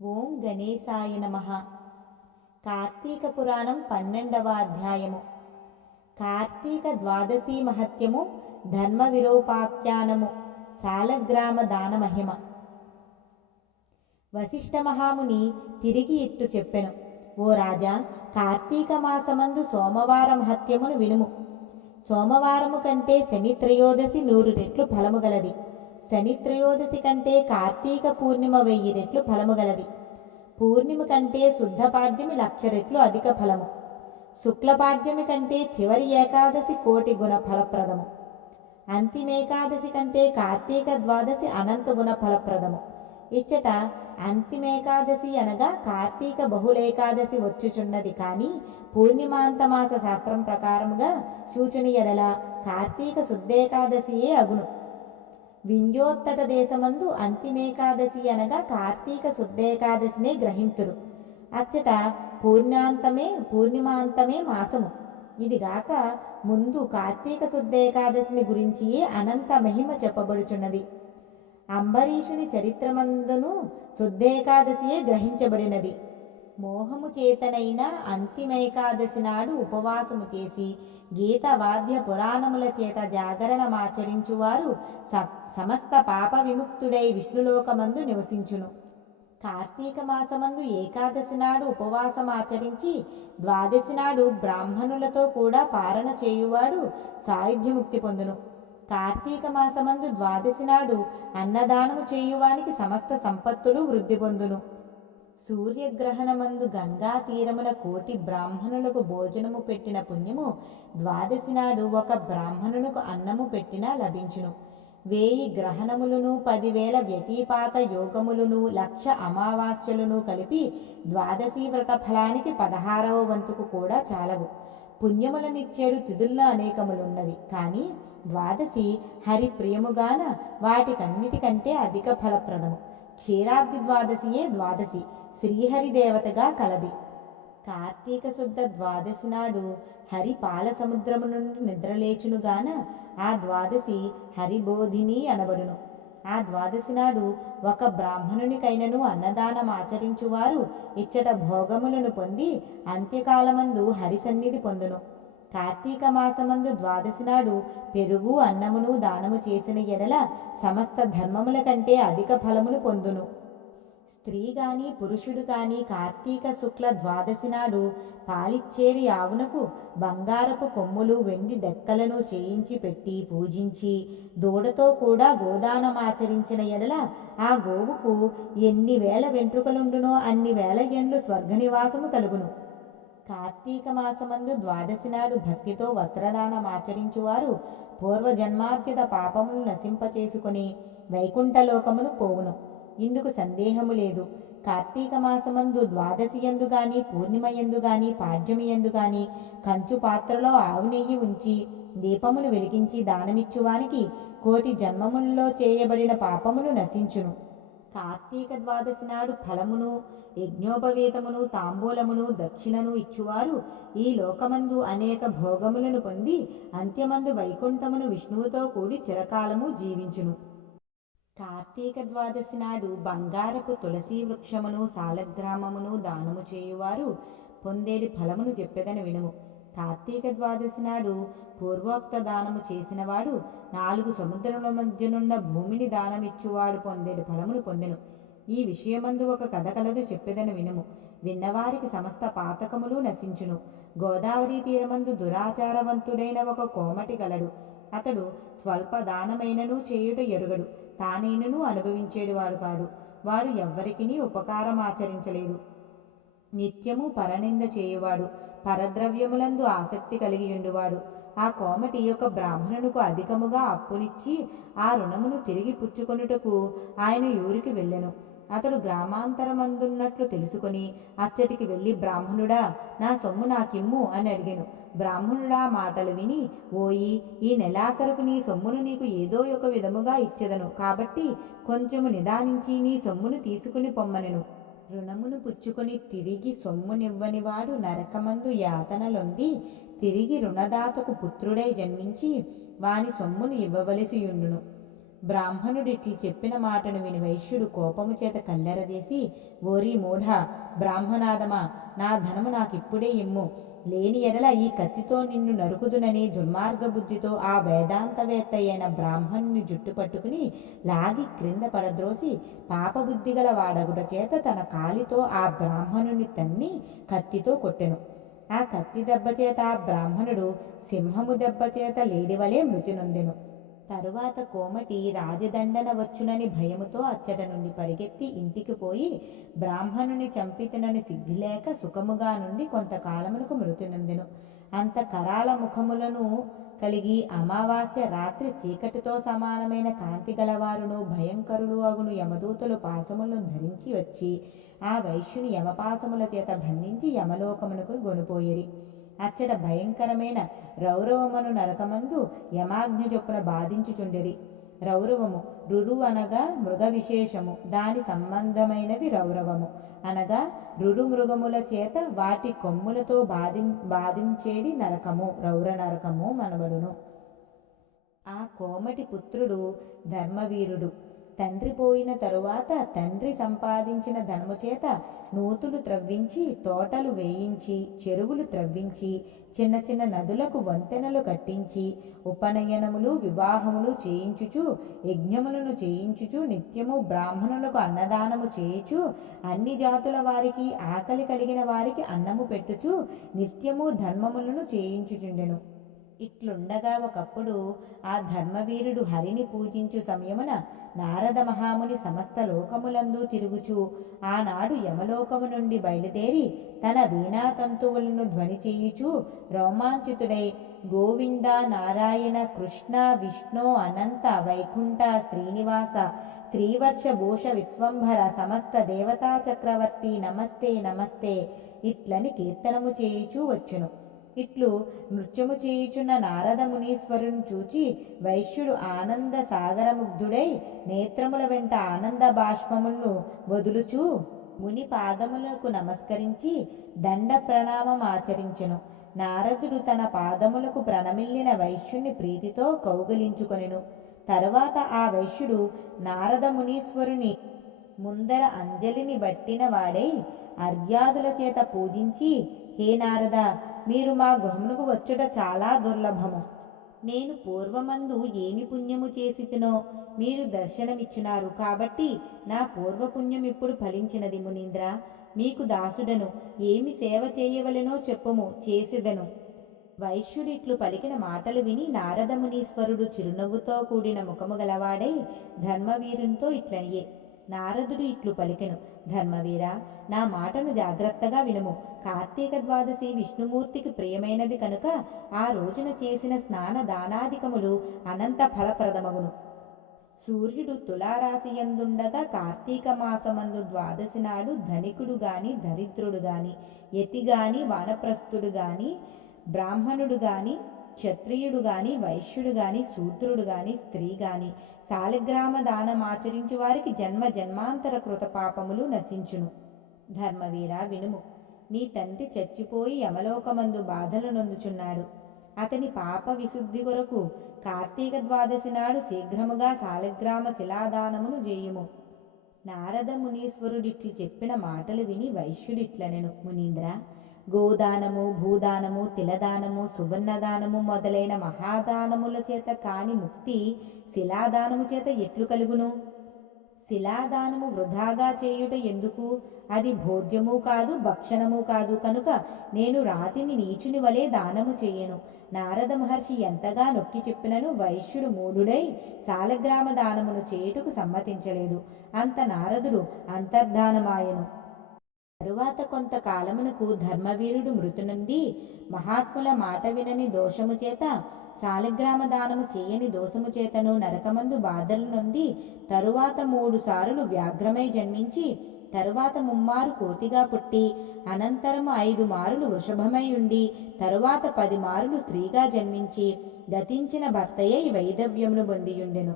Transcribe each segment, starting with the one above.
ఓం గణేశాయ నమః. కార్తీక పురాణం 12వ అధ్యాయము. కార్తీక ద్వాదశి మహత్యము, ధర్మ విరూపాఖ్యానము, సాలగ్రామ దాన మహిమ. వశిష్ఠ మహాముని తిరిగి ఇట్టు చెప్పెను. ఓ రాజా, కార్తీక మాసమందు సోమవార మహత్యమును వినుము. సోమవారము కంటే శని త్రయోదశి 100 రెట్లు ఫలము గలది. శని త్రయోదశి కంటే కార్తీక పూర్ణిమ 1000 రెట్లు ఫలము గలది. పూర్ణిమ కంటే శుద్ధ పాడ్యమి 1,00,000 రెట్లు అధిక ఫలము. శుక్లపాడ్యమి కంటే చివరి ఏకాదశి 1,000,000 గుణ ఫలప్రదము. అంతిమేకాదశి కంటే కార్తీక ద్వాదశి అనంత గుణ ఫలప్రదము. ఇచ్చట అంతిమేకాదశి అనగా కార్తీక బహుళేకాదశి వచ్చుచున్నది. కానీ పూర్ణిమాంతమాస శాస్త్రం ప్రకారముగా చూచుని ఎడల కార్తీక శుద్ధేకాదశియే అగును. వింధ్యోత్తట దేశమందు అంతిమేకాదశి అనగా కార్తీక శుద్ధేకాదశినే గ్రహింతురు. అచ్చట పూర్ణిమాంతమే మాసము. ఇదిగాక ముందు కార్తీక శుద్ధేకాదశిని గురించియే అనంత మహిమ చెప్పబడుచున్నది. అంబరీషుని చరిత్రమందును శుద్ధేకాదశియే గ్రహించబడినది. మోహము చేతనైన అంతిమేకాదశి నాడు ఉపవాసము చేసి గీత వాద్య పురాణముల చేత జాగరణమాచరించువారు సమస్త పాప విముక్తుడై విష్ణులోకమందు నివసించును. కార్తీక మాసమందు ఏకాదశి నాడు ఉపవాసమాచరించి ద్వాదశి నాడు బ్రాహ్మణులతో కూడా పారణ చేయువాడు సాయుధ్యముక్తి పొందును. కార్తీక మాసమందు ద్వాదశి నాడు అన్నదానము చేయువానికి సమస్త సంపత్తులు వృద్ధి పొందును. సూర్యగ్రహణమందు గంగా తీరమున 1,000,000 బ్రాహ్మణులకు భోజనము పెట్టిన పుణ్యము ద్వాదశి నాడు ఒక బ్రాహ్మణునకు అన్నము పెట్టినా లభించును. 1000 గ్రహణములను 10,000 వ్యతిపాత యోగములను 1,00,000 అమావాస్యలను కలిపి ద్వాదశి వ్రత ఫలానికి 16వ వంతుకు కూడా చాలవు. పుణ్యములనిచ్చేడు తిథుల్లో అనేకములున్నవి. కానీ ద్వాదశి హరి ప్రియముగాన వాటికన్నిటికంటే అధిక ఫలప్రదము. క్షీరాబ్ది ద్వాదశియే ద్వాదశి శ్రీహరి దేవతగా కలది. కార్తీక శుద్ధ ద్వాదశి నాడు హరి పాల సముద్రము నుండి నిద్రలేచునుగాన ఆ ద్వాదశి హరిబోధిని అనబడును. ఆ ద్వాదశి నాడు ఒక బ్రాహ్మణునికైనను అన్నదానం ఆచరించువారు ఇచ్చట భోగములను పొంది అంత్యకాలమందు హరిసన్నిధి పొందును. కార్తీక మాసమందు ద్వాదశి నాడు పెరుగు అన్నమును దానము చేసిన ఎడల సమస్త ధర్మముల కంటే అధిక ఫలమును పొందును. స్త్రీ గాని పురుషుడు కాని కార్తీక శుక్ల ద్వాదశి నాడు పాలిచ్చేడి ఆవునకు బంగారపు కొమ్ములు వెండి డెక్కలను చేయించి పెట్టి పూజించి దూడతో కూడా గోదానమాచరించిన ఎడల ఆ గోవుకు ఎన్ని వేల వెంట్రుకలుండునో అన్ని వేల ఏండ్లు స్వర్గనివాసము కలుగును. కార్తీక మాసమందు ద్వాదశి నాడు భక్తితో వస్త్రదానమాచరించువారు పూర్వజన్మార్జిత పాపములు నశింపచేసుకుని వైకుంఠలోకమును పోవును. ఇందుకు సందేహము లేదు. కార్తీక మాసమందు ద్వాదశి యందు గాని పూర్ణిమ యందు గాని పాడ్యమి యందు గాని కంచు పాత్రలో ఆవు నెయ్యి ఉంచి దీపమును వెలిగించి దానమిచ్చువానికి 1,000,000 జన్మములలో చేయబడిన పాపములు నశించును. కార్తీక ద్వాదశి నాడు ఫలమును యజ్ఞోపవేతమును తాంబూలమును దక్షిణను ఇచ్చువారు ఈ లోకమందు అనేక భోగములను పొంది అంత్యమందు వైకుంఠమును విష్ణువుతో కూడి చిరకాలము జీవించును. కార్తీక ద్వాదశి నాడు బంగారపు తులసి వృక్షమును సాలగ్రామమును దానము చేయువారు పొందేడి ఫలమును చెప్పెదను వినుము. కార్తీక ద్వాదశి నాడు పూర్వోక్త దానము చేసినవాడు 4 సముద్రముల మధ్యనున్న భూమిని దానమిచ్చువాడు పొందేడు ఫలమును పొందెను. ఈ విషయమందు ఒక కథ కలదు, చెప్పెదను వినుము. విన్నవారికి సమస్త పాతకములు నశించును. గోదావరి తీరమందు దురాచారవంతుడైన ఒక కోమటి గలడు. అతడు స్వల్ప దానమైనను చేయుట ఎరుగడు. తానైనను అనుభవించేడువాడు కాడు. వాడు ఎవ్వరికినీ ఉపకారం ఆచరించలేదు. నిత్యము పరనింద చేయువాడు. పరద్రవ్యములందు ఆసక్తి కలిగియుండువాడు. ఆ కోమటి యొక్క బ్రాహ్మణునకు అధికముగా అప్పునిచ్చి ఆ రుణమును తిరిగి పుచ్చుకొనుటకు ఆయన ఊరికి వెళ్ళెను. అతడు గ్రామాంతరమందున్నట్లు తెలుసుకొని అచ్చటికి వెళ్ళి, బ్రాహ్మణుడా, నా సొమ్ము నాకిమ్ము అని అడిగెను. బ్రాహ్మణుడా మాటలు విని, ఓయి, ఈ నెలాఖరుకు నీ సొమ్మును నీకు ఏదో ఒక విధముగా ఇచ్చెదను. కాబట్టి కొంచెము నిదానించి నీ సొమ్మును తీసుకుని పొమ్మనెను. రుణమును పుచ్చుకొని తిరిగి సొమ్మునివ్వనివాడు నరకమందు యాతనలొంది తిరిగి రుణదాతకు పుత్రుడై జన్మించి వాని సొమ్మును ఇవ్వవలసియుండును. బ్రాహ్మణుడిట్లు చెప్పిన మాటను విని వైశ్యుడు కోపము చేత కల్లెరజేసి, ఓరి మూఢ బ్రాహ్మణాదమా, నా ధనము నాకిప్పుడే ఇమ్ము, లేని ఎడల ఈ కత్తితో నిన్ను నరుకుదునని దుర్మార్గ బుద్ధితో ఆ వేదాంతవేత్త అయిన బ్రాహ్మణుని జుట్టు పట్టుకుని లాగి క్రింద పడద్రోసి, పాపబుద్ధి గల వాడగుట చేత తన కాలితో ఆ బ్రాహ్మణుని తన్ని కత్తితో కొట్టెను. ఆ కత్తి దెబ్బ చేత ఆ బ్రాహ్మణుడు సింహము దెబ్బ చేత లేడివలే మృతి నొందెను. తరువాత కోమటి రాజదండన వచ్చునని భయముతో అచ్చట నుండి పరిగెత్తి ఇంటికి పోయి బ్రాహ్మణుని చంపితునని సిగ్గులేక సుఖముగా నుండి కొంతకాలమునకు మృతి నొందెను. అంత కరాల ముఖములను కలిగి అమావాస్య రాత్రి చీకటితో సమానమైన కాంతి గలవారును భయంకరులు అగును యమదూతలు పాశములను ధరించి వచ్చి ఆ వైశ్యుని యమపాశముల చేత బంధించి యమలోకమునకు గొనిపోయిరి. అచ్చట భయంకరమైన రౌరవమును నరకమందు యమాజ్ఞ చొప్పున బాధించుచుండిరి. రౌరవము రురు అనగా మృగ విశేషము, దాని సంబంధమైనది రౌరవము అనగా రురు మృగముల చేత వాటి కొమ్ములతో బాధించేడి నరకము రౌర నరకము మనబడును. ఆ కోమటి పుత్రుడు ధర్మవీరుడు. తండ్రి పోయిన తరువాత తండ్రి సంపాదించిన ధనము చేత నూతులు త్రవ్వించి, తోటలు వేయించి, చెరువులు త్రవ్వించి, చిన్న చిన్న నదులకు వంతెనలు కట్టించి, ఉపనయనములు వివాహములు చేయించుచు, యజ్ఞములను చేయించుచు, నిత్యము బ్రాహ్మణులకు అన్నదానము చేయుచు, అన్ని జాతుల వారికి ఆకలి కలిగిన వారికి అన్నము పెట్టుచు, నిత్యము ధర్మములను చేయించుచుండెను. ఇట్లుండగా ఒకప్పుడు ఆ ధర్మవీరుడు హరిని పూజించు సమయమున నారద మహాముని సమస్త లోకములందు తిరుగుచు ఆనాడు యమలోకము నుండి బయలుదేరి తన వీణాతంతువులను ధ్వని చేయుచు రోమాంచితుడై గోవింద నారాయణ కృష్ణ విష్ణు అనంత వైకుంఠ శ్రీనివాస శ్రీవర్ష భూష విశ్వంభర సమస్త దేవతా చక్రవర్తి నమస్తే నమస్తే ఇట్లని కీర్తనము చేయుచూ వచ్చును. ఇట్లు నృత్యము చేయుచున్న నారద మునీశ్వరుని చూచి వైశ్యుడు ఆనంద సాగరముగ్ధుడై నేత్రముల వెంట ఆనంద బాష్పములను వదులుచూ ముని పాదములకు నమస్కరించి దండ ప్రణామం ఆచరించెను. నారదుడు తన పాదములకు ప్రణమిల్లిన వైశ్యుని ప్రీతితో కౌగిలించుకొనెను. తరువాత ఆ వైశ్యుడు నారద మునీశ్వరుని ముందర అంజలిని బట్టిన వాడై అర్ఘ్యాదుల చేత పూజించి, హే నారద, మీరు మా గృహమునకు వచ్చుట చాలా దుర్లభము. నేను పూర్వమందు ఏమి పుణ్యము చేసితినో మీరు దర్శనమిచ్చినారు కాబట్టి నా పూర్వపుణ్యం ఇప్పుడు ఫలించినది. మునీంద్ర, మీకు దాసుడను, ఏమి సేవ చేయవలెనో చెప్పుము, చేసెదను. వైశ్యుడిట్లు పలికిన మాటలు విని నారద మునీశ్వరుడు చిరునవ్వుతో కూడిన ముఖము గలవాడై ధర్మవీరునితో ఇట్లనియే. నారదుడు ఇట్లు పలికెను, ధర్మవీరా, నా మాటను జాగ్రత్తగా వినుము. కార్తీక ద్వాదశి విష్ణుమూర్తికి ప్రియమైనది కనుక ఆ రోజున చేసిన స్నాన దానాధికములు అనంత ఫలప్రదమగును. సూర్యుడు తులారాశియందుండగా కార్తీక మాసమందు ద్వాదశి నాడు ధనికుడు గాని దరిద్రుడు గాని యతి గాని వానప్రస్థుడు గాని బ్రాహ్మణుడు గాని క్షత్రియుడు గాని వైశ్యుడు గాని శూద్రుడు గాని స్త్రీ గాని శాలిగ్రామ దానమాచరించు వారికి జన్మ జన్మాంతర కృత పాపములు నశించును. ధర్మవీర, వినుము. నీ తండ్రి చచ్చిపోయి యమలోకమందు బాధలు నొందుచున్నాడు. అతని పాప విశుద్ధి కొరకు కార్తీక ద్వాదశి నాడు శీఘ్రముగా శాలిగ్రామ శిలాదానమును చేయుము. నారద మునీశ్వరుడిట్లు చెప్పిన మాటలు విని వైశ్యుడిట్లనెను, మునీంద్ర, గోదానము, భూదానము, తిలదానము, సువర్ణదానము మొదలైన మహాదానముల చేత కాని ముక్తి శిలాదానము చేత ఎట్లు కలుగును? శిలాదానము వృధాగా చేయుట ఎందుకు? అది భోజ్యము కాదు, భక్షణము కాదు. కనుక నేను రాతిని నీచుని వలె దానము చేయను. నారద మహర్షి ఎంతగా నొక్కి చెప్పినను వైశ్యుడు మూఢుడై శాలగ్రామ దానమును చేయుటకు సమ్మతించలేదు. అంత నారదుడు అంతర్ధానమాయను. తరువాత కొంతకాలమునకు ధర్మవీరుడు మృతునుంది. మహాత్ముల మాట వినని దోషము చేత శాలిగ్రామ దానము చేయని దోషము చేతను నరకమందు బాధలు నొంది తరువాత 3 సారులు వ్యాఘ్రమై జన్మించి తరువాత 3 కోతిగా పుట్టి అనంతరము 5 మారులు వృషభమై ఉండి తరువాత 10 మారులు స్త్రీగా జన్మించి గతించిన భర్తయై వైధవ్యమును పొందియుండెను.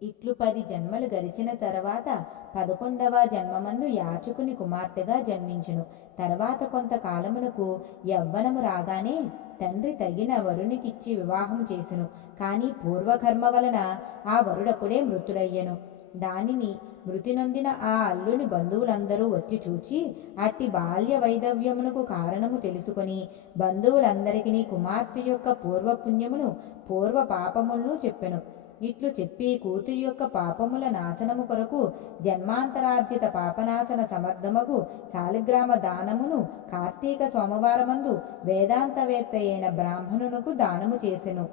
ఇట్లు 10 జన్మలు గడిచిన తర్వాత 11వ జన్మమందు యాచకుని కుమార్తెగా జన్మించును. తర్వాత కొంతకాలమునకు యవ్వనము రాగానే తండ్రి తగిన వరునికిచ్చి వివాహము చేసెను. కానీ పూర్వకర్మ వలన ఆ వరుడప్పుడే మృతుడయ్యెను. దానిని మృతి నొందిన ఆ అల్లుని బంధువులందరూ వచ్చి చూచి అట్టి బాల్య వైధవ్యమునకు కారణము తెలుసుకొని బంధువులందరికీ కుమార్తె యొక్క పూర్వపుణ్యమును పూర్వ పాపములను చెప్పెను. ఇట్లు చెప్పి కూతురి యొక్క పాపముల నాశనము కొరకు జన్మాంతరార్జిత పాపనాశన సమర్థమగు శాలిగ్రామ దానమును కార్తీక సోమవారమందు వేదాంతవేత్త అయిన బ్రాహ్మణునకు దానము చేసెను.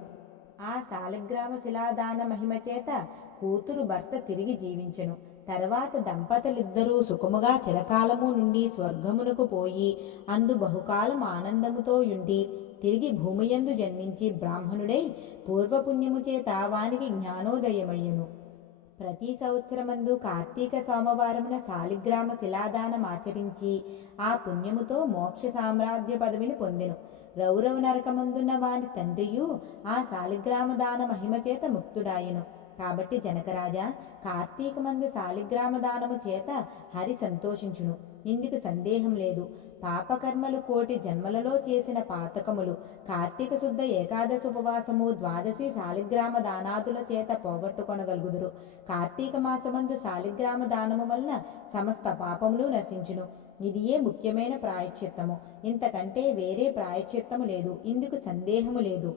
ఆ శాలిగ్రామ శిలాదాన మహిమ చేత కూతురు భర్త తిరిగి జీవించెను. తర్వాత దంపతులిద్దరూ సుఖముగా చిరకాలము నుండి స్వర్గమునకు పోయి అందు బహుకాలం ఆనందముతో యుండి తిరిగి భూమియందు జన్మించి బ్రాహ్మణుడై పూర్వపుణ్యము చేత వానికి జ్ఞానోదయమయ్యను. ప్రతి సంవత్సరమందు కార్తీక సోమవారమున శాలిగ్రామ శిలాదానం ఆచరించి ఆ పుణ్యముతో మోక్ష సామ్రాజ్య పదవిని పొందెను. రౌరవ నరకమందున్న వాని తండ్రియు ఆ శాలిగ్రామ దాన మహిమ చేత ముక్తుడాయెను. కాబట్టి జనకరాజా, కార్తీకమందు శాలిగ్రామ దానము చేత హరి సంతోషించును. ఇందుకు సందేహం లేదు. పాపకర్మలు 1,000,000 జన్మలలో చేసిన పాతకములు కార్తీక శుద్ధ ఏకాదశి ఉపవాసము, ద్వాదశి శాలిగ్రామ దానాదుల చేత పోగొట్టుకొనగలుగుదురు. కార్తీక మాసమందు శాలిగ్రామ దానము వలన సమస్త పాపములు నశించును. ఇదియే ముఖ్యమైన ప్రాయశ్చిత్తము. ఇంతకంటే వేరే ప్రాయశ్చిత్తము లేదు. ఇందుకు సందేహము లేదు.